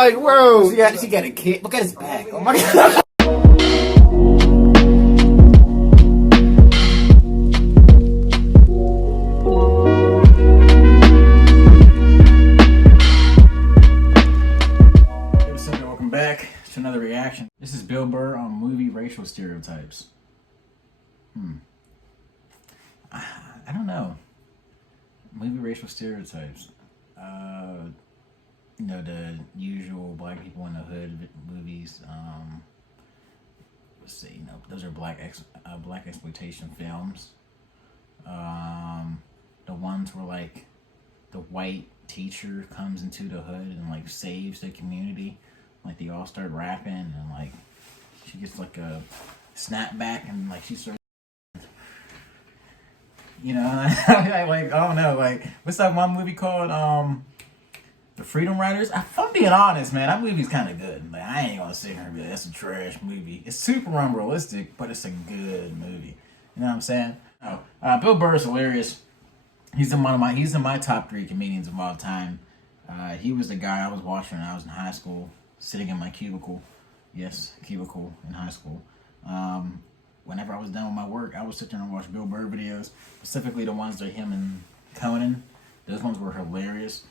like, bro, yeah, she got a kid. Look at his back. Oh my god. Welcome back to another reaction. This is Bill Burr on movie racial stereotypes. I don't know. Movie racial stereotypes. You know, the usual black people in the hood movies. Let's see, you know, those are black exploitation films. The ones where like the white teacher comes into the hood and like saves the community. Like they all start rapping and like she gets like a snapback and like she starts. You know, like I don't know, like what's that one movie called? The Freedom Riders. If I'm being honest, man, that movie's kind of good. Like I ain't gonna sit here and be like, that's a trash movie. It's super unrealistic, but it's a good movie. You know what I'm saying? Oh, Bill Burr is hilarious. He's in my top 3 comedians of all time. He was the guy I was watching when I was in high school, sitting in my cubicle. Yes, cubicle in high school. Whenever I was done with my work, I would sit there and watch Bill Burr videos, specifically the ones that him and Conan. Those ones were hilarious.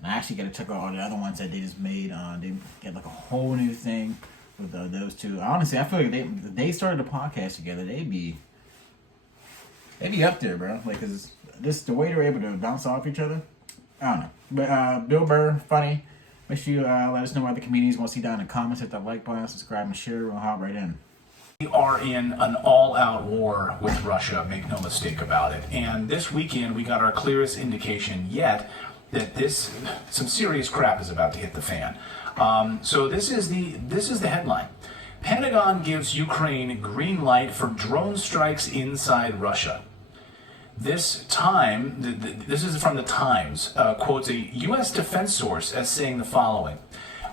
And I actually got to check out all the other ones that they just made. They get like a whole new thing with those two. Honestly, I feel like if they started a podcast together, they'd be up there, bro. Like, cause the way they're able to bounce off each other, I don't know. But Bill Burr, funny. Make sure you let us know what the comedians want to see down in the comments. Hit that like button, subscribe, and share. We'll hop right in. We are in an all-out war with Russia, make no mistake about it. And this weekend, we got our clearest indication yet that some serious crap is about to hit the fan. So this is the headline. Pentagon gives Ukraine green light for drone strikes inside Russia. This is from the Times, quotes a U.S. defense source as saying the following.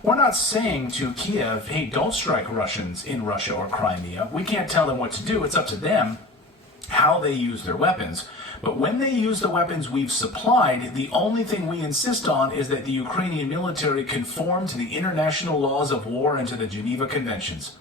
We're not saying to Kiev, hey, don't strike Russians in Russia or Crimea. We can't tell them what to do. It's up to them how they use their weapons. But when they use the weapons we've supplied, the only thing we insist on is that the Ukrainian military conform to the international laws of war and to the Geneva Conventions.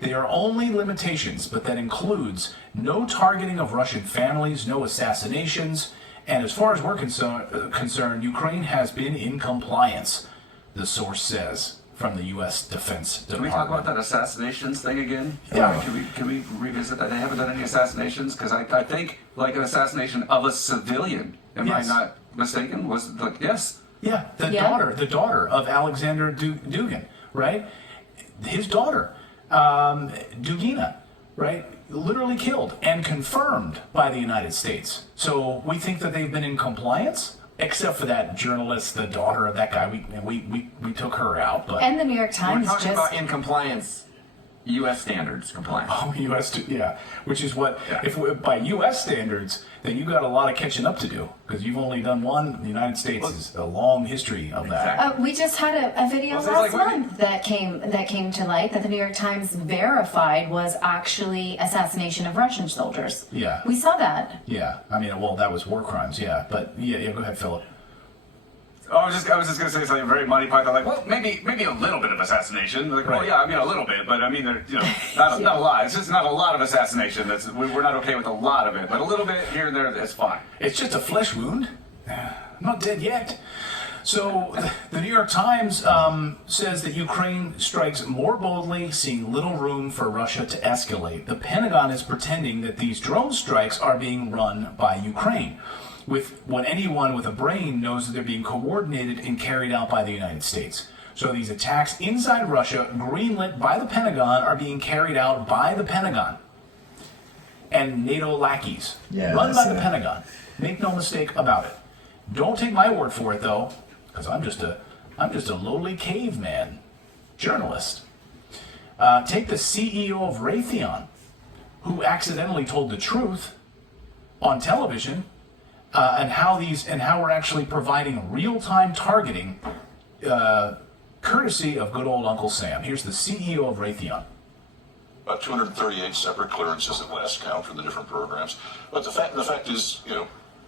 They are only limitations, but that includes no targeting of Russian families, no assassinations, and as far as we're concerned, Ukraine has been in compliance, the source says from the U.S. Defense Department. Can we talk about that assassinations thing again? Yeah. Can we revisit that? They haven't done any assassinations? Because I think like an assassination of a civilian, am I not mistaken? Was like yes. Yeah, the daughter of Alexander Dugin, right? His daughter, Dugina, right? Literally killed and confirmed by the United States. So we think that they've been in compliance? Except for that journalist, the daughter of that guy, we took her out. But and the New York Times we're talking about in compliance, U.S. standards compliance. Oh, yeah, which is what if by U.S. standards, then you got a lot of catching up to do because you've only done one. The United States is a long history of that. We just had a video last month that came to light that the New York Times verified was actually assassination of Russian soldiers. Yeah, we saw that. Yeah, I mean, well, that was war crimes. Yeah, but yeah, go ahead, Philip. Oh, I was just going to say something very Monty Python, like, well, maybe a little bit of assassination. Like, right. Well, yeah, I mean a little bit, but I mean, not a lot. It's just not a lot of assassination. We're not okay with a lot of it, but a little bit here and there, it's fine. It's just a flesh wound. I'm not dead yet. So the New York Times says that Ukraine strikes more boldly, seeing little room for Russia to escalate. The Pentagon is pretending that these drone strikes are being run by Ukraine, with what anyone with a brain knows that they're being coordinated and carried out by the United States. So these attacks inside Russia, greenlit by the Pentagon, are being carried out by the Pentagon and NATO lackeys, run by the Pentagon. Make no mistake about it. Don't take my word for it, though, because I'm just a lowly caveman journalist. Take the CEO of Raytheon, who accidentally told the truth on television. And how we're actually providing real-time targeting, courtesy of good old Uncle Sam. Here's the CEO of Raytheon. About 238 separate clearances at last count for the different programs. But the fact is,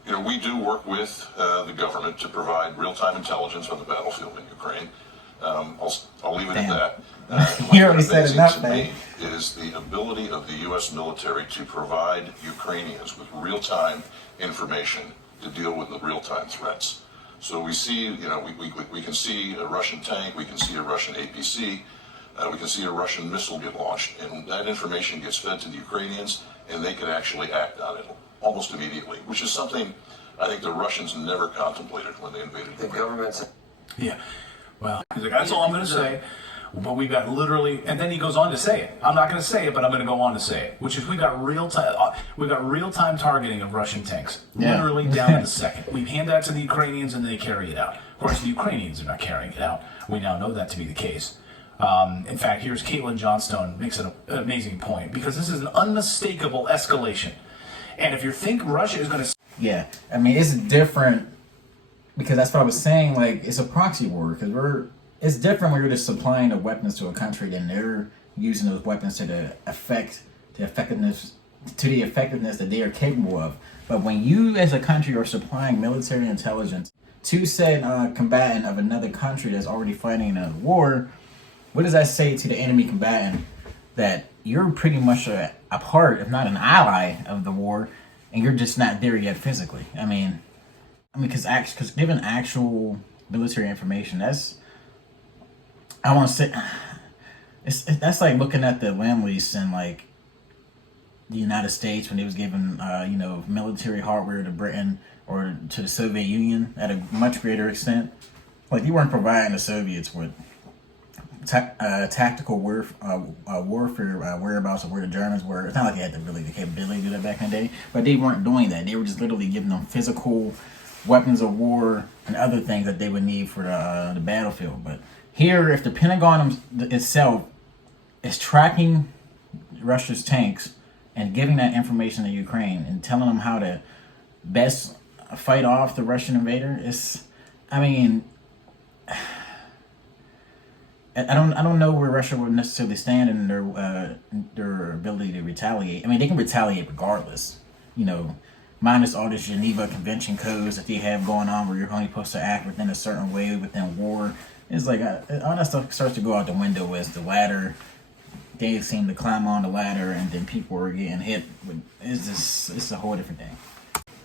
we do work with the government to provide real-time intelligence on the battlefield in Ukraine. I'll leave it at Damn. that. You already said Amazing enough, to man. me is the ability of the U.S. military to provide Ukrainians with real-time information to deal with the real-time threats. So we see, we can see a Russian tank, we can see a Russian APC, we can see a Russian missile get launched, and that information gets fed to the Ukrainians, and they can actually act on it almost immediately, which is something I think the Russians never contemplated when they invaded The Ukraine. government's Yeah. Well, he's like, that's all I'm going to say. But we've got literally, and then he goes on to say it. I'm not going to say it, but I'm going to go on to say it, which is we got real time targeting of Russian tanks, Yeah. literally down to the second. We hand that to the Ukrainians, and they carry it out. Of course, the Ukrainians are not carrying it out. We now know that to be the case. In fact, here's Caitlin Johnstone makes an amazing point, because this is an unmistakable escalation. And if you think Russia is going to, Yeah, I mean, it's different because that's what I was saying. Like, it's a proxy war because it's different when you're just supplying the weapons to a country than they're using those weapons to the effectiveness that they are capable of. But when you, as a country, are supplying military intelligence to said combatant of another country that's already fighting another war, what does that say to the enemy combatant? That you're pretty much a part, if not an ally, of the war, and you're just not there yet physically. I mean, because given actual military information, I want to say, that's like looking at the land lease in like the United States when they was giving military hardware to Britain or to the Soviet Union at a much greater extent. Like, you weren't providing the Soviets with tactical warfare whereabouts of where the Germans were. It's not like they had the capability to do that back in the day, but they weren't doing that. They were just literally giving them physical weapons of war and other things that they would need for the battlefield. But here, if the Pentagon itself is tracking Russia's tanks and giving that information to Ukraine and telling them how to best fight off the Russian invader, I don't know where Russia would necessarily stand in their ability to retaliate. I mean, they can retaliate regardless, minus all this Geneva Convention codes that they have going on where you're only supposed to act within a certain way within war. It's like all that stuff starts to go out the window as the ladder. They seem to climb on the ladder, and then people are getting hit. It's a whole different thing.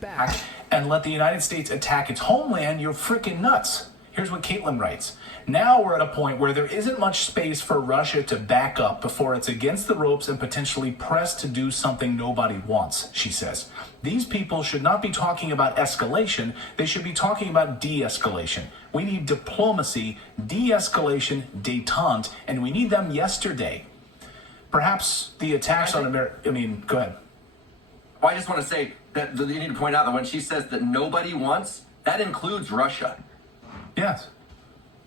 back and let the United States attack its homeland, you're freaking nuts. Here's what Caitlin writes. Now we're at a point where there isn't much space for Russia to back up before it's against the ropes and potentially pressed to do something nobody wants, she says. These people should not be talking about escalation. They should be talking about de-escalation. We need diplomacy, de-escalation, détente, and we need them yesterday. Perhaps the attacks on America... go ahead. Well, I just want to say that you need to point out that when she says that nobody wants, that includes Russia. Yes.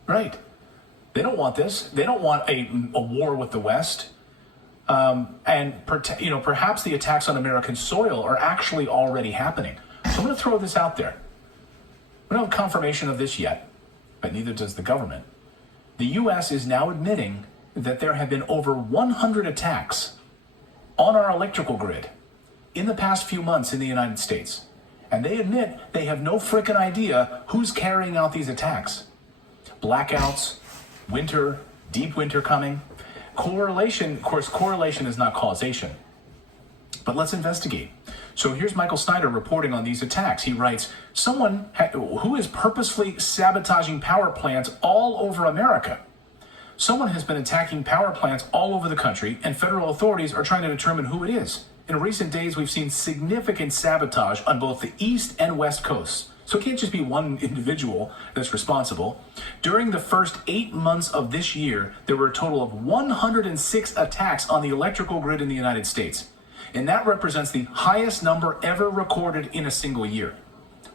Right. They don't want this. They don't want a war with the West. Perhaps the attacks on American soil are actually already happening. So I'm going to throw this out there. We don't have confirmation of this yet, but neither does the government. The U.S. is now admitting that there have been over 100 attacks on our electrical grid in the past few months in the United States. And they admit they have no frickin' idea who's carrying out these attacks. Blackouts, winter, deep winter coming. Correlation, of course, correlation is not causation. But let's investigate. So here's Michael Snyder reporting on these attacks. He writes, someone who is purposefully sabotaging power plants all over America. Someone has been attacking power plants all over the country, and federal authorities are trying to determine who it is. In recent days, we've seen significant sabotage on both the East and West coasts. So it can't just be one individual that's responsible. During the first 8 months of this year, there were a total of 106 attacks on the electrical grid in the United States. And that represents the highest number ever recorded in a single year.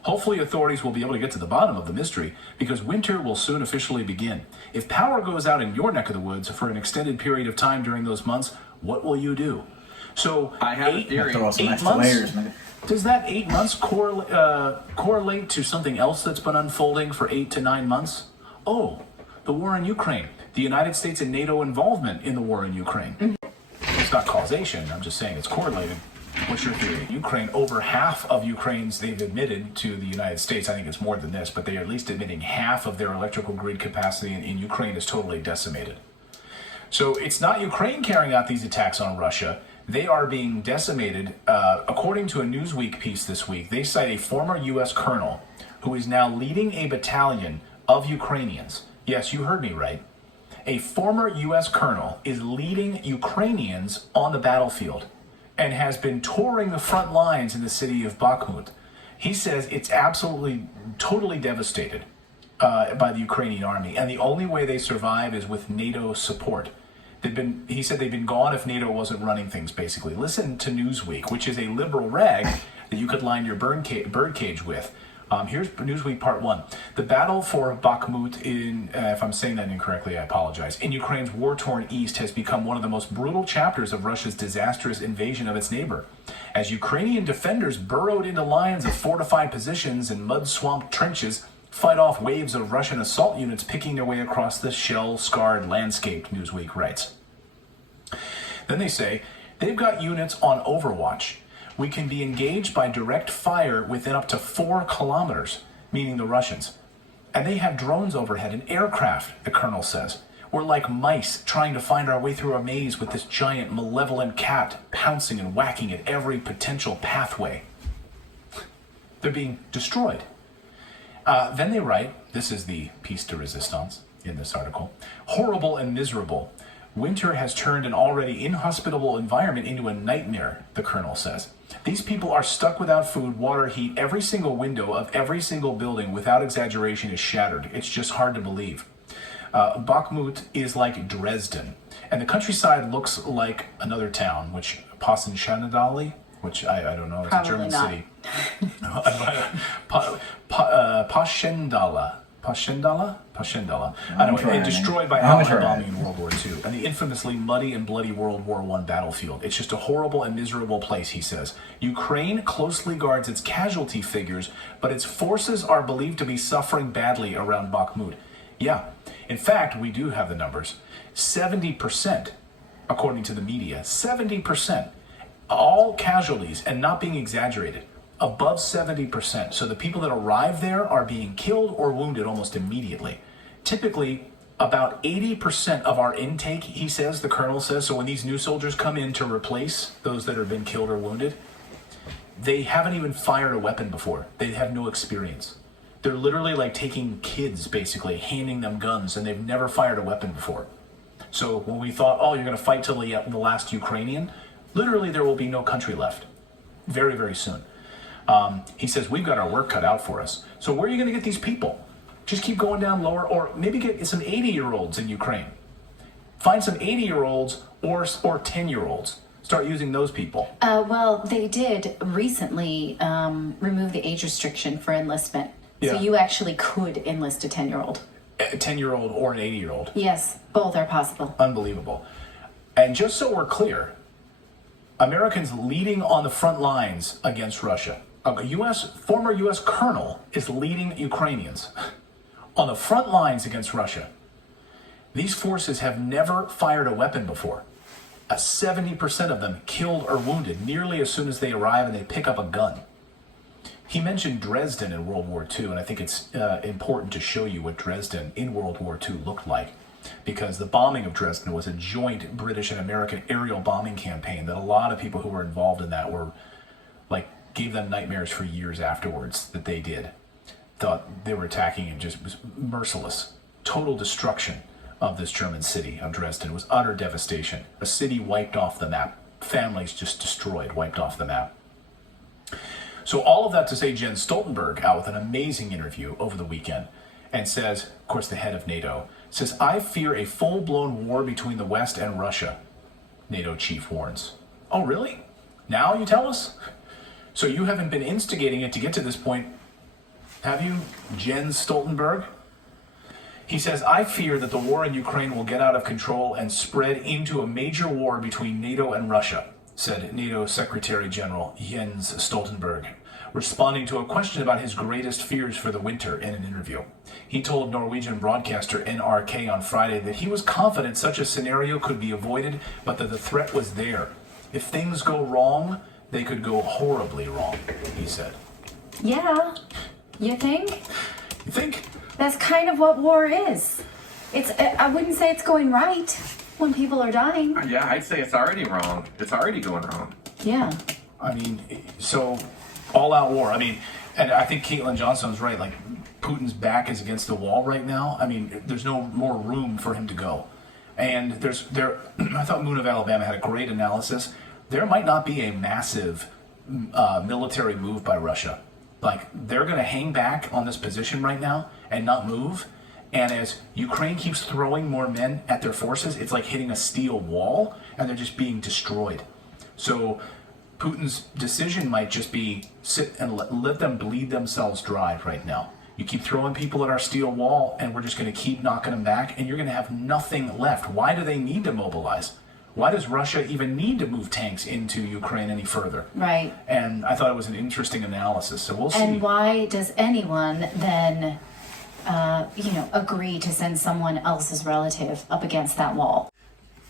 Hopefully authorities will be able to get to the bottom of the mystery because winter will soon officially begin. If power goes out in your neck of the woods for an extended period of time during those months, what will you do? So I have a theory. Throw some 8 extra months? layers, man. Does that 8 months correlate to something else that's been unfolding for 8 to 9 months? Oh, the war in Ukraine. The United States and NATO involvement in the war in Ukraine. It's not causation. I'm just saying it's correlated. What's your theory? Ukraine, over half of Ukraine's, they've admitted to the United States, I think it's more than this, but they're at least admitting half of their electrical grid capacity in Ukraine is totally decimated. So it's not Ukraine carrying out these attacks on Russia. They are being decimated. According to a Newsweek piece this week, they cite a former U.S. colonel who is now leading a battalion of Ukrainians. Yes, you heard me right. A former U.S. colonel is leading Ukrainians on the battlefield and has been touring the front lines in the city of Bakhmut. He says it's absolutely, totally devastated by the Ukrainian army, and the only way they survive is with NATO support. He said they've been gone if NATO wasn't running things, basically. Listen to Newsweek, which is a liberal rag that you could line your birdcage with. Here's Newsweek Part 1. The battle for Bakhmut, if I'm saying that incorrectly, I apologize, in Ukraine's war-torn east has become one of the most brutal chapters of Russia's disastrous invasion of its neighbor. As Ukrainian defenders burrowed into lines of fortified positions and mud-swamped trenches, fight off waves of Russian assault units picking their way across the shell-scarred landscape, Newsweek writes. Then they say, they've got units on Overwatch. We can be engaged by direct fire within up to 4 kilometers, meaning the Russians. And they have drones overhead and aircraft, the colonel says. We're like mice trying to find our way through a maze with this giant malevolent cat pouncing and whacking at every potential pathway. They're being destroyed. Then they write, this is the piece de resistance in this article, horrible and miserable. Winter has turned an already inhospitable environment into a nightmare, the colonel says. These people are stuck without food, water, heat. Every single window of every single building, without exaggeration, is shattered. It's just hard to believe. Bakhmut is like Dresden, and the countryside looks like another town, which Passchendaele, which I don't know, it's Probably a German not. city. Passchendaele. Anyway, destroyed by Allied bombing in World War II, and the infamously muddy and bloody World War I battlefield. It's just a horrible and miserable place, he says. Ukraine closely guards its casualty figures, but its forces are believed to be suffering badly around Bakhmut. Yeah, in fact, we do have the numbers. 70%, according to the media, 70%. All casualties, and not being exaggerated, above 70%. So the people that arrive there are being killed or wounded almost immediately. Typically, about 80% of our intake, he says, the colonel says, so when these new soldiers come in to replace those that have been killed or wounded, they haven't even fired a weapon before. They have no experience. They're literally like taking kids, basically, handing them guns, and they've never fired a weapon before. So when we thought, oh, you're going to fight till the last Ukrainian, literally there will be no country left very, very soon. He says, we've got our work cut out for us. So where are you going to get these people? Just keep going down lower, or maybe get some 80-year-olds in Ukraine. Find some 80-year-olds or 10-year-olds. Start using those people. Well, they did recently remove the age restriction for enlistment. Yeah. So you actually could enlist a 10-year-old. A 10-year-old or an 80-year-old. Yes, both are possible. Unbelievable. And just so we're clear, Americans leading on the front lines against Russia. A former U.S. colonel is leading Ukrainians on the front lines against Russia. These forces have never fired a weapon before. 70% of them killed or wounded nearly as soon as they arrive and they pick up a gun. He mentioned Dresden in World War II, and I think it's important to show you what Dresden in World War II looked like, because the bombing of Dresden was a joint British and American aerial bombing campaign that a lot of people who were involved in that were, gave them nightmares for years afterwards that they did. Thought they were attacking and just was merciless. Total destruction of this German city, of Dresden. It was utter devastation. A city wiped off the map. Families just destroyed, wiped off the map. So all of that to say, Jens Stoltenberg out with an amazing interview over the weekend and says, of course, the head of NATO, says, I fear a full-blown war between the West and Russia, NATO chief warns. Oh, really? Now you tell us? So you haven't been instigating it to get to this point, have you, Jens Stoltenberg? He says, I fear that the war in Ukraine will get out of control and spread into a major war between NATO and Russia, said NATO Secretary General Jens Stoltenberg, responding to a question about his greatest fears for the winter in an interview. He told Norwegian broadcaster NRK on Friday that he was confident such a scenario could be avoided, but that the threat was there. If things go wrong, they could go horribly wrong, he said. Yeah. You think? You think? That's kind of what war is. I wouldn't say it's going right when people are dying. Yeah, I'd say it's already wrong. It's already going wrong. Yeah. I mean, so all-out war. I mean, and I think Caitlin Johnson's right. Like, Putin's back is against the wall right now. I mean, there's no more room for him to go. And I thought Moon of Alabama had a great analysis. There might not be a massive military move by Russia. Like, they're going to hang back on this position right now and not move. And as Ukraine keeps throwing more men at their forces, it's like hitting a steel wall, and they're just being destroyed. So Putin's decision might just be sit and let them bleed themselves dry right now. You keep throwing people at our steel wall, and we're just going to keep knocking them back, and you're going to have nothing left. Why do they need to mobilize? Why does Russia even need to move tanks into Ukraine any further? Right. And I thought it was an interesting analysis, so we'll see. And why does anyone then, agree to send someone else's relative up against that wall?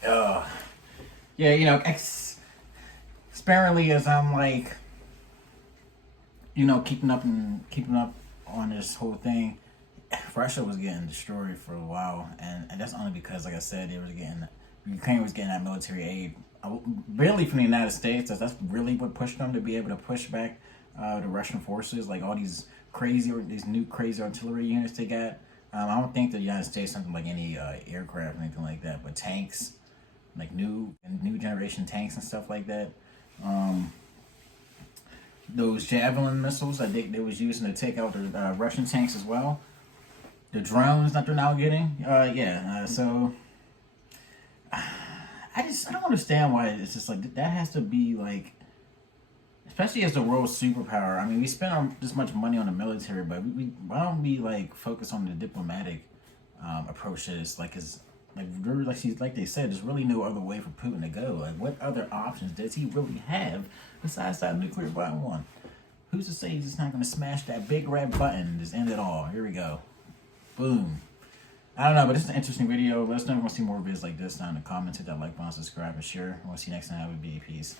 Yeah, apparently as I'm like, keeping up on this whole thing, Russia was getting destroyed for a while, and that's only because, like I said, Ukraine was getting that military aid, really from the United States. That's really what pushed them to be able to push back the Russian forces, like all these new crazy artillery units they got. I don't think the United States something like any aircraft or anything like that, but tanks, like new generation tanks and stuff like that. Those Javelin missiles that they was using to take out the Russian tanks as well. The drones that they're now getting. So I don't understand why it's just like that has to be like, especially as the world superpower. I mean, we spend this much money on the military, but why don't we like focus on the diplomatic approach to this? Like they said, there's really no other way for Putin to go. Like, what other options does he really have besides that nuclear button one? Who's to say he's just not going to smash that big red button and just end it all? Here we go. Boom. I don't know, but it's an interesting video. Let us know if you want to see more videos like this down in the comments. Hit that like button, subscribe, and share. I want to see you next time. Have a be. Peace.